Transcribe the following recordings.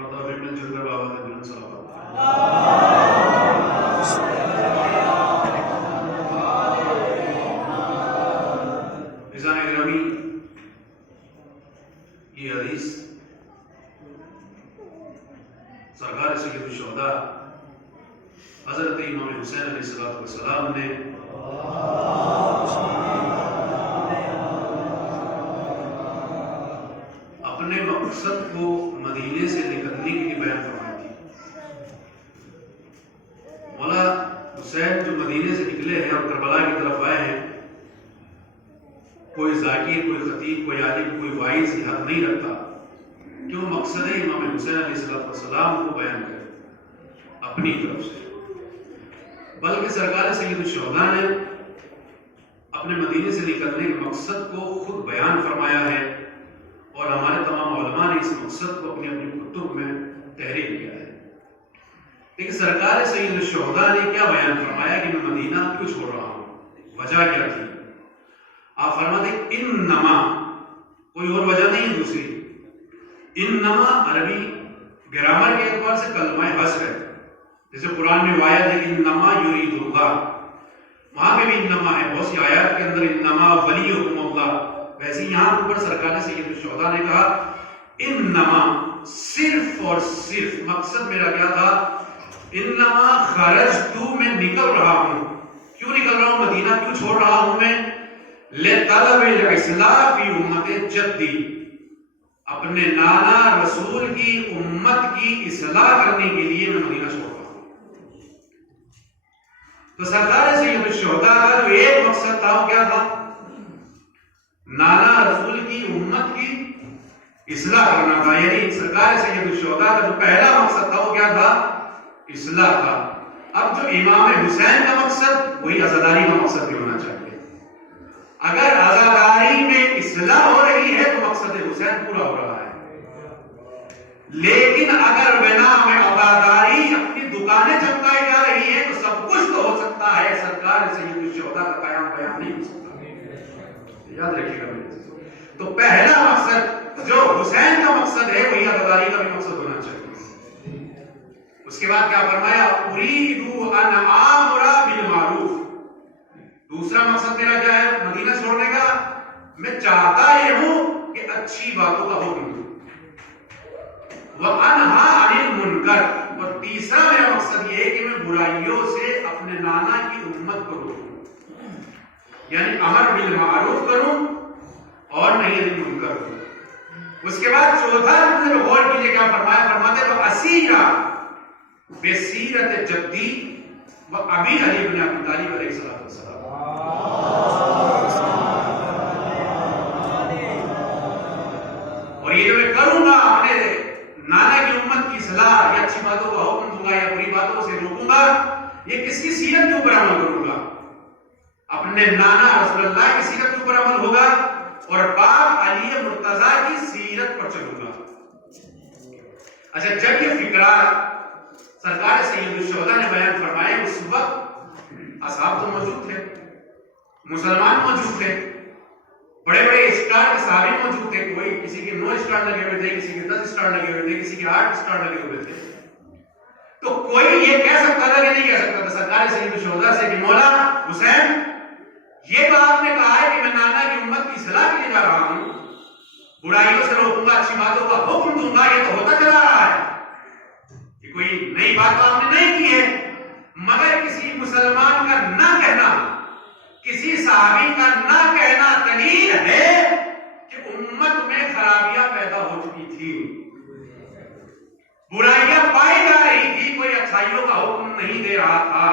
مرتبہ پھر مل جل کر بابا نے بلند صلوات عزیزان گرامی، یہ حدیث سرکار سید الشہداء حضرت امام حسین علیہ السلام نے اپنے مقصد کو مدینے سے نکلنے کے لیے بیان فرمائی تھی۔ مولا حسین جو مدینے سے نکلے ہیں اور کربلا کی طرف آئے ہیں، کوئی ذاکر، کوئی خطیب، کوئی عالم، کوئی واعظ یہ حق نہیں رکھتا کہ وہ مقصد امام حسین علیہ السلام کو بیان کرے اپنی طرف سے، بلکہ سرکار سید الشہداء نے اپنے مدینے سے نکلنے کے مقصد کو خود بیان فرمایا ہے، اور ہمارے تمام علماء نے اس مقصد کو اپنی اپنی کتب میں تحریر کیا ہے۔ لیکن سرکار سید الشہداء نے کیا بیان فرمایا کہ میں مدینہ کیوں چھوڑ رہا ہوں، وجہ کیا تھی؟ آپ فرماتے انما، کوئی اور وجہ نہیں ہے دوسری، انما عربی گرامر کے اعتبار سے کلمہ حصر ہے، جیسے قرآن میں آیت ہے انما یرید اللہ، وہاں پہ بھی انما ہے، بہت سی آیات کے اندر انما ولیکم اللہ، ویسے یہاں پر سرکار سید الشہداء نے کہا انما، صرف اور صرف مقصد میرا کیا تھا، انما خرجتو، میں نکل رہا ہوں، کیوں نکل رہا ہوں، مدینہ کیوں چھوڑ رہا ہوں میں، لطلب الاصلاح فی امت جدی، اپنے نانا رسول کی امت کی اصلاح کرنے کے لیے میں مدینہ چھوڑ رہا ہوں۔ تو سرکار سید الشہداء کا جو ایک مقصد تھا وہ کیا تھا، نانا رسول کی امت کی اصلاح کرنا تھا، یعنی سرکار سید الشہداء کا جو پہلا مقصد تھا وہ کیا تھا، اصلاح تھا۔ اب جو امام حسین کا مقصد، وہی عزاداری کا مقصد بھی ہونا چاہیے۔ اگر عزاداری میں اصلاح ہو رہی ہے تو مقصد حسین پورا ہو رہا ہے، لیکن اگر بنا میں عزاداری اپنی دکانیں چمکائی جا رہی ہے تو سب کچھ تو ہو سکتا ہے، سرکار سید الشہداء کا قیام بیان نہیں ہو سکتا، یاد رکھیے گا میرے۔ تو پہلا مقصد جو حسین کا مقصد ہے وہی عزاداری کا بھی مقصد ہونا چاہیے۔ اس کے بعد کیا فرمایا، اريد ان آمر بالمعروف، دوسرا مقصد میرا کیا ہے مدینہ چھوڑنے کا، میں چاہتا یہ ہوں کہ اچھی باتوں کا حکم دوں، وانہا عن المنکر، اور تیسرا میرا مقصد یہ ہے کہ میں برائیوں سے اپنے نانا کی امت کو روکوں، یعنی امر بالمعروف کروں اور نہی عن المنکر کروں۔ اس کے بعد چوتھا مطلب غور کیجئے کیا فرمایا، فرماتے تو اسیرہ بسیرت جدی و ابی علی بن ابی طالب علیہ السلام، اور یہ جو میں کروں گا اپنے نانا کی امت کی اصلاح، یا اچھی باتوں کا حکم دوں گا یا بری باتوں سے روکوں گا، یہ کس کی سیرت کے اوپر عمل کروں گا، اپنے نانا رسول اللہ کی سیرت کے اوپر عمل ہوگا اور باپ علی مرتضیٰ کی سیرت پر چلوں گا۔ اچھا، جب یہ فکرہ سرکار سید الشہداء نے بیان فرمائے، اس وقت اصحاب تو موجود تھے، مسلمان موجود تھے، بڑے بڑے اسٹار کے صحابی موجود تھے، کوئی کسی کے 9 اسٹار لگے ہوئے تھے، کسی کے 10 اسٹار لگے ہوئے تھے، کسی کے 8 اسٹار لگے ہوئے تھے۔ تو کوئی یہ کہہ سکتا تھا کہ نہیں کہہ سکتا تھا سرکار سید الشہداء سے کہ مولا حسین، یہ تو آپ نے کہا ہے کہ میں نانا کی امت کی اصلاح کے لیے جا رہا ہوں، برائیوں سے روکوں گا، اچھی باتوں کا حکم دوں گا، یہ تو ہوتا چلا رہا ہے، یہ کوئی نئی بات تو آپ نے نہیں کی ہے، مگر کسی مسلمان کا نہ کہنا، کسی صحابی کا نہ کہنا دلیل ہے کہ امت میں خرابیاں پیدا ہو چکی تھی، برائیاں پائی جا رہی تھی، کوئی اچھائیوں کا حکم نہیں دے رہا تھا،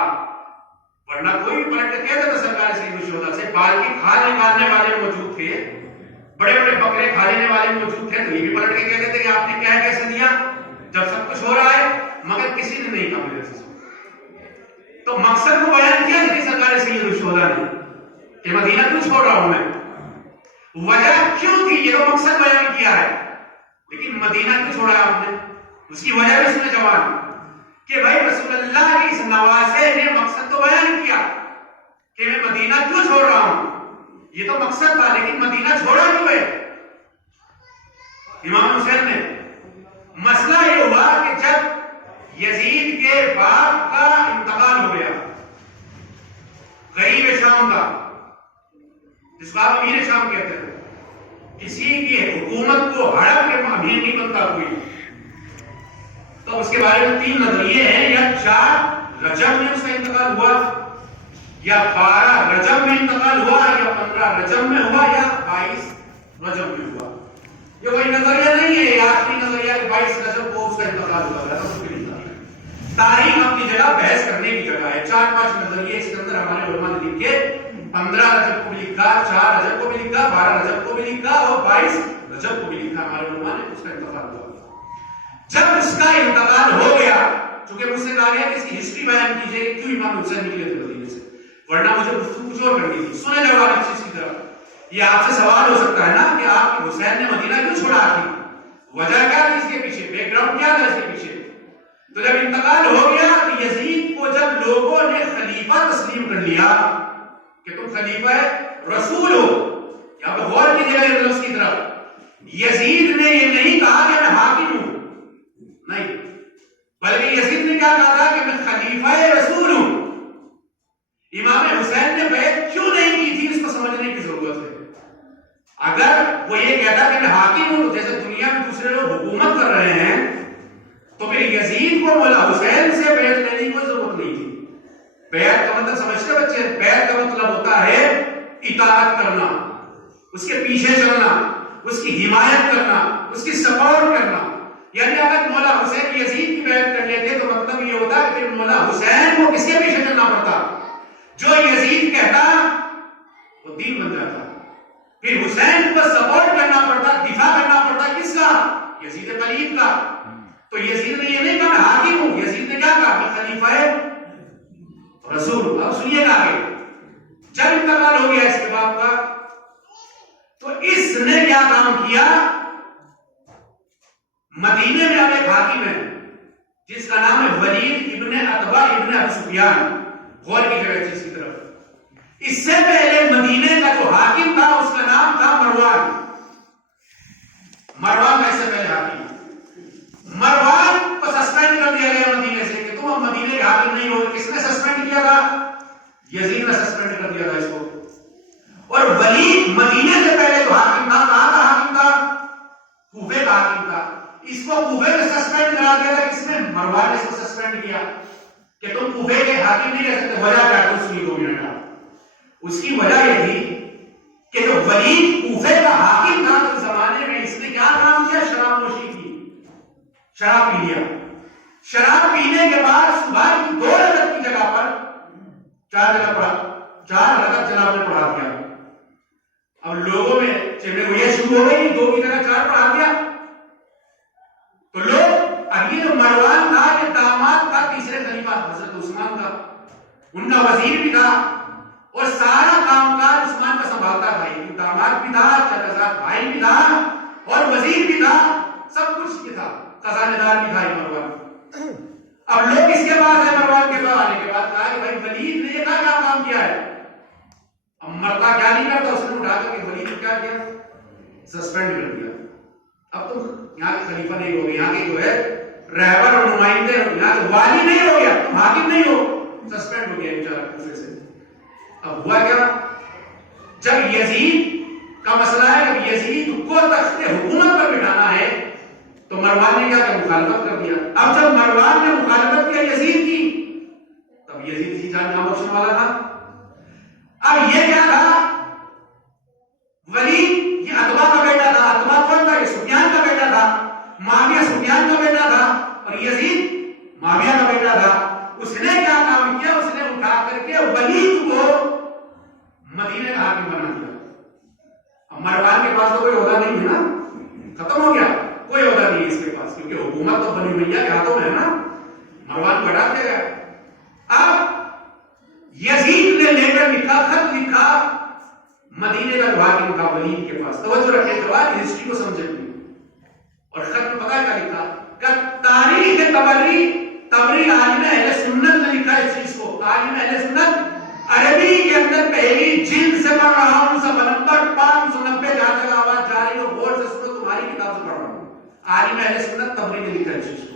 ورنہ کوئی بھی پلٹ کے کہتا تھا سرکار سید الشہداء سے، بال کی کھال نکالنے والے موجود تھے، بڑے بڑے بکرے کھا لینے والے موجود تھے، تو یہ بھی پلٹ کے کہتے تھے کہ آپ نے کیا کیسے دیا جب سب کچھ ہو رہا ہے، مگر کسی نے نہیں کہا میرے سے۔ تو مقصد کو بیان کیا نہیں سرکار سید الشہداء نے کہ مدینہ کیوں چھوڑ رہا ہوں میں، وجہ کیوں تھی یہ تو مقصد بیان کیا ہے، لیکن مدینہ کیوں چھوڑا آپ نے، اس کی وجہ بھی سنے جوان کہ بھائی رسول اللہ کی اس نواسے نے مقصد تو بیان کیا کہ میں مدینہ کیوں چھوڑ رہا ہوں، یہ تو مقصد تھا، لیکن مدینہ چھوڑا کیوں ہے؟ امام حسین نے مسئلہ یہ ہوا کہ جب یزید کے باپ کا انتقال ہو گیا، غریب شام کا، جس کو آپ امیر شام کہتے ہیں، کسی کی حکومت کو ہڑپ کے امیر نہیں بنتا کوئی، تو اس کے بارے میں 3 نظریے ہیں، یا 4 رجب میں اس کا انتقال ہوا، یا 12 رجب میں انتقال ہوا، یا 15 رجب میں ہوا، یا 22 رجب میں ہوا۔ یہ کوئی نظریہ نہیں ہے، یہ آخری نظریہ کہ 22 رجب کو اس کا انتقال ہوا۔ تاریخ اپنی جگہ بحث کرنے کی جگہ ہے، 4-5 نظریے اس کے اندر ہمارے علماء نے لکھے، 15 رجب کو بھی لکھا، 4 رجب کو بھی لکھا، 12 رجب کو بھی لکھا، اور 22 رجب کو بھی لکھا ہمارے علماء نے اس کا انتقال ہوا۔ جب اس کا انتقال ہو گیا، چونکہ مجھ سے کہا گیا کہ اس کی ہسٹری بیان کیجیے کہ کیوں امام حسین نکلے تھے مدینے سے، ورنہ مجھے گفتگو کچھ اور کرنی تھی۔ سنے جواب اس چیز کی طرف، یہ آپ سے سوال ہو سکتا ہے نا کہ آپ کے حسین نے مدینہ کیوں چھوڑا تھی، وجہ کیا تھی اس کے پیچھے، بیک گراؤنڈ کیا تھا اس کے پیچھے؟ تو جب انتقال ہو گیا تو یزید کو جب لوگوں نے خلیفہ تسلیم کر لیا کہ تم خلیفہ رسول ہو، یہاں پہ غور کیجیے گا لفظ کی طرف، یزید نے یہ نہیں کہا کہ میں حاکم ہوں، نہیں، بلکہ یزید نے کیا کہا تھا کہ میں خلیفہ رسول ہوں۔ امام حسین نے بیعت کیوں نہیں کی تھی اس کو سمجھنے کی ضرورت ہے۔ اگر وہ یہ کہتا کہ میں حاکم ہوں، جیسے دنیا میں دوسرے لوگ حکومت کر رہے ہیں، تو پھر یزید کو مولا حسین سے بیعت لینے کی کوئی ضرورت نہیں تھی۔ بیعت کا مطلب سمجھتے بچے، بیعت کا مطلب ہوتا ہے اطاعت کرنا، اس کے پیچھے چلنا، اس کی حمایت کرنا، اس کی سپورٹ کرنا۔ یعنی اگر مولا حسین یزید کی بیعت کر لیتے تو مطلب یہ ہوتا کہ پھر مولا حسین کو کس کے پیچھے چلنا پڑتا، جو یزید کہتا وہ دین بن جاتا، پھر حسین کو سپورٹ کرنا پڑتا، دفاع کرنا پڑتا کس کا، یزید پلید کا۔ تو یزید نے یہ نہیں کہا میں حاکم ہوں، یزید نے کیا کہا کہ خلیفہ رسول۔ اب سنیے گا آگے، جب انتقال ہو گیا اس کے باپ کا تو اس نے کیا کام کیا، مدینے میں اب ایک حاکم ہے جس کا نام ہے ولید ابن عتبہ ابن ابی سفیان، غور کی جگہ چیز کی طرف۔ اس سے پہلے مدینے کا جو حاکم تھا اس کا نام تھا مروان، مروان کا اس سے پہلے حاکم، مروان کو سسپینڈ کر دیا گیا مدینے سے کہ تم اب مدینے کے حاکم نہیں ہو۔ کس نے سسپینڈ کیا تھا؟ یزید نے سسپینڈ کر دیا تھا اس کو۔ اور ولید مدینے سے پہلے جو حاکم تھا، کہاں کا حاکم تھا؟ کوفے کا حاکم تھا۔ اس کو کوفے میں سسپینڈ کرا دیا تھا، کس نے؟ مروان نے اس کو سسپینڈ کیا کہ تم کوفے کے حاکم نہیں رہ سکتے۔ وجہ کیا ہے؟ سنیے 2 منٹ آپ۔ اس کی وجہ یہ تھی کہ جو ولید کوفے کا حاکم تھا اس زمانے میں اس نے کیا کام کیا؟ شراب نوشی کی، شراب پی لیا۔ شراب پینے کے بعد صبح کی 2 رکعت کی جگہ پر 4 رکعت پڑھا، 4 رکعت جناب نے پڑھا دیا۔ اب لوگوں میں چمڑے گوئیاں شروع ہو گئی، 2 کی جگہ 4 پڑھا دیا تو لوگ، اب یہ جو مروان تھا یہ داماد تھا تیسرے خلیفہ حضرت عثمان کا، ان کا وزیر بھی تھا اور سارا کام کاج عثمان کا سنبھالتا تھا، یہ داماد بھی تھا، چچا بھائی بھی تھا اور وزیر بھی تھا، سب کچھ یہ تھا، خزانہ دار بھی تھا مروان۔ اب لوگ اس کے بعد ہے، مروان کے بعد آنے کے بعد کہا کہ بھائی ولید نے یہ کیا کام کیا ہے؟ اب مرتا کیا نہیں کرتا، اس نے اٹھا کر ولید نے کیا کیا؟ سسپینڈ کر دیا۔ اب تم یہاں کے خلیفہ نہیں ہو گے، یہاں کے جو ہے رہبر اور نمائندے، یہاں کے والی نہیں ہو گیا، تم حاکم نہیں ہو، سسپینڈ ہو گیا بیچارہ کوفے سے۔ اب ہوا کیا؟ جب یزید کا مسئلہ ہے، جب یزید کو تخت حکومت پر بٹھانا ہے تو مروان نے کیا کہ مخالفت کر دیا۔ اب جب مروان نے مخالفت کیا یزید کی، تب یزید کی جان کہاں بخشنے والا تھا؟ اب یہ کیا تھا؟ ولید یہ عتبہ کا بیٹا تھا، عتبہ کون تھا؟ یہ سفیان کا بیٹا تھا، معاویہ سفیان کا بیٹا تھا اور یزید معاویہ کا بیٹا تھا۔ اس نے کیا کام کیا؟ اس نے اٹھا کر کے ولید کو مدینے کا حاکم بنا دیا۔ اب مروان کے پاس تو کوئی عہدہ نہیں ہے نا، ختم ہو گیا، کوئی عہدہ نہیں ہے اس کے پاس، کیونکہ حکومت تو بنی امیہ کے ہاتھوں میں ہے نا، مروان کو ہٹا دیا گیا۔ اب یزید نے لیٹر لکھا، خط لکھا مدینے کا جو حاکم تھا ولید کے پاس، توجہ رکھیں جواب ہسٹری کو سمجھیں، اور خط میں پتہ کیا لکھا کہ تاریخ تبری عالم اہل سنت نے لکھا اس چیز کو، عالم اہل سنت عربی کے اندر پہلی جلد سے پڑھ رہا ہوں، صفحہ نمبر 590 جہاں تک آواز جاری ہو غور سے سنو، تمہاری کتاب سے پڑھ رہا ہوں، عالم اہل سنت تبری نے لکھا اس چیز کو.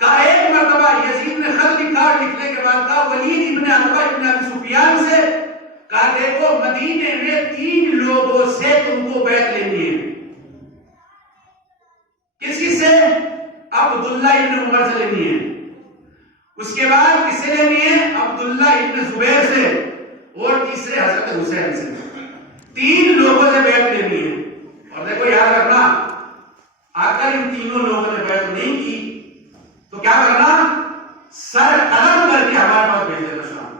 کہا ایک مرتبہ یزید نے خط لکھا اور لکھنے کے بعد کہا ولید ابن عتبہ ابن ابی سفیان سے, کہا دیکھو مدینے میں 3 لوگوں سے تم کو بیعت لینی ہے. کسی سے؟ عبداللہ ابن عمر سے لینی ہے. اس کے بعد کس سے لینی ہے؟ عبداللہ ابن زبیر سے, اور تیسرے حضرت حسین سے. 3 لوگوں سے بیعت لینی ہے. اور دیکھو یاد رکھنا, اگر ان تینوں لوگوں نے بیعت نہیں کی تو کیا کرنا؟ سر قلم کر کے ہمارے پاس بھیج دینا شام.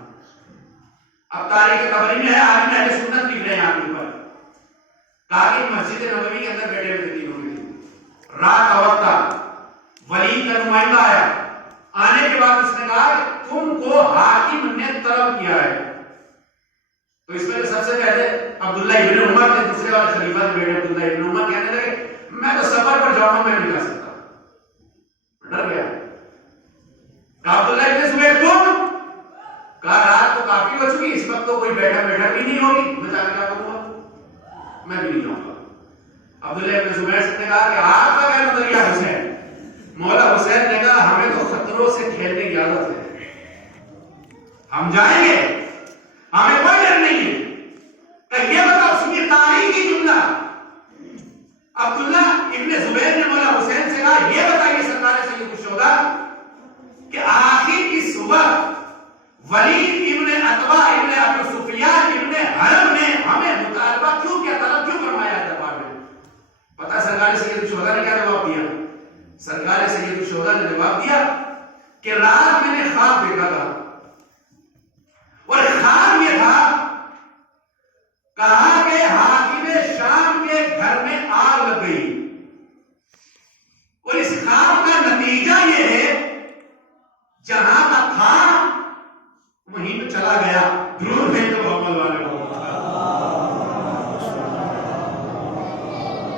اب تاریخ طبری میں ہے, عالم اہل سنت لکھ رہے ہیں آپ کے اوپر. کہا کہ مسجد نبوی کے اندر بیٹھے ہوئے تینوں کے دن, رات کا وقت تھا, ولید کا نمائندہ آیا. آنے کے بعد اس نے کہا کہ تم کو حاکم نے طلب کیا ہے. تو اس میں سب سے پہلے عبداللہ ابن عمر کے دوسرے والے خلیفہ کے بیٹے عبداللہ ابن عمر کہنے لگے میں تو سفر پر جاؤں گا, میں نہیں جا سکتا. ڈر گیا. عبداللہ ابن زبیر تم؟ کہا رات تو کافی ہو چکی, اس وقت تو کوئی بیٹھا بھی نہیں ہوگی, میں جا کے کیا کروں گا, میں بھی نہیں جاؤں گا. عبداللہ ابن زبیر نے کہا کہ آپ کا کیا نظریہ حسین؟ مولا حسین نے کہا ہمیں تو خطروں سے کھیلنے کی عادت ہے, ہم جائیں گے, ہمیں کوئی ڈر نہیں ہے. کہ یہ بتاؤ اس کی تاریخی جملہ عبداللہ ابن زبیر نے مولا حسین سے کہا یہ بتائیے سرکار سید الشہداء کہ آخر کی صبح ولید ابن عتبہ ابن ابی سفیان ابن حرب نے ہمیں مطالبہ کیوں کیا, طلب کیوں فرمایا دربار میں؟ پتہ سرکار سید الشہداء نے کیا جواب دیا؟ سرکار سید الشہداء نے جواب دیا کہ رات میں نے خواب دیکھا تھا, اور خواب یہ تھا, کہا کہ حاکم شام کے گھر میں آگ لگ گئی, اور اس خواب کا نتیجہ یہ ہے جہاں کا تھا وہیں پہ چلا گیا. درود بھیجو محمد والا